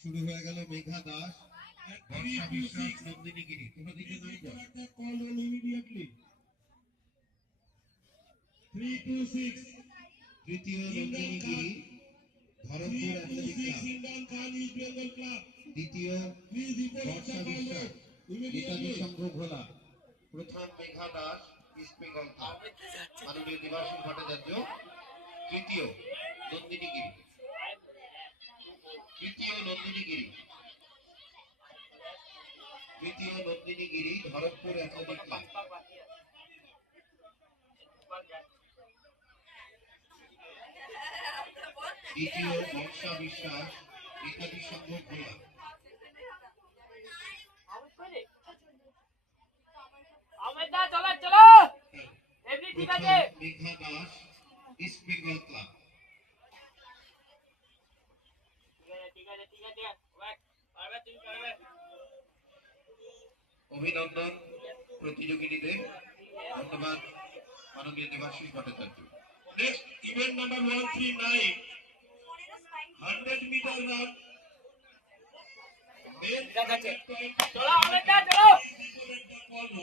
শুরু হয়ে গেল মেঘা দাস, বর্ষা বিশ্বাস, নন্দিনী গিরি। তোমরা দিকে নয় যাও। তৃতীয় নন্দিনী গিরি, ধরমপুর অ্যাথলেটিক ক্লাব। দ্বিতীয় বর্ষা বিশ্বাস, নেতাজি সংঘ ভোলা। প্রথম মেঘা দাস, ইস্ট বেঙ্গল ক্লাব, মাননীয় দেবাশিস ভট্টাচার্য। তৃতীয় নন্দিনী গিরি, তৃতীয় নন্দিনী গিরি, তৃতীয় নন্দিনী গিরি, ধরমপুর অ্যাথলেটিক ক্লাব। দ্বিতীয় বর্ষা বিশ্বাস, নেতাজি সংঘ ভোলা। Megha Das, East Bengal club. অভিনন্দন প্রতিযোগিনীদের। ধন্যবাদ মাননীয় Debashis Bhattacharya. Next event number 139, 100 metre run. চলো